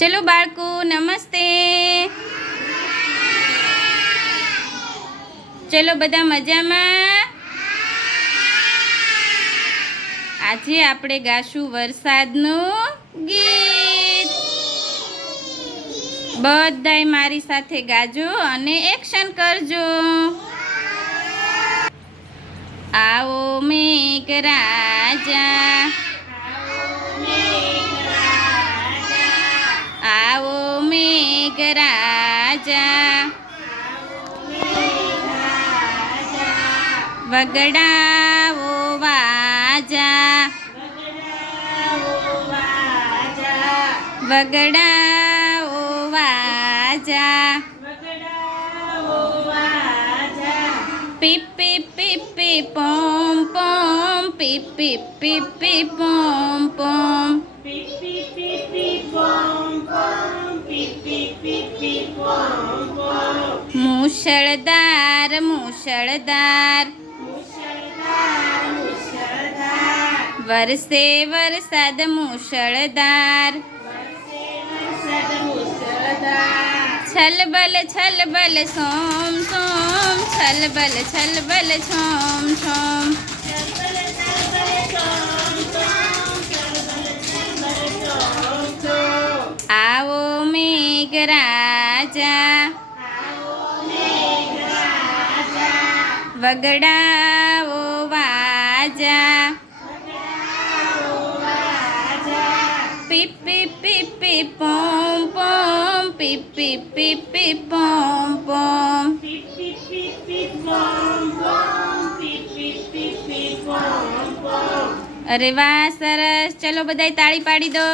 ચલો બાળકો નમસ્તે. ચલો બધા મજામાં. આજે આપણે ગાશું વરસાદનું ગીત. બધાય મારી સાથે ગાજો અને એક્શન કરજો. આવો મેઘરાજા, આવો મેઘરાજા, વગડાવો વાજા, વગડાવો વાજા, પીપ પીપ પીપ પીપ પોમ પોમ, પીપ પીપ પીપ પીપ પોમ પોમ, મુશળધાર મુશળધાર, વરસે વરસાદ મુશળધાર, છલબલ છલબલ સોમ સોમ, છલબલ છલબલ છોમ છોમ. આવો મેઘરાજા, વગડાવો વાજા, પીપ પીપ પીપ પીપ પોમ પોમ, પીપ પીપ પીપ પીપ પોમ પોમ. અરે વાહ, સરસ. ચલો બધાય તાળી પાડી દો.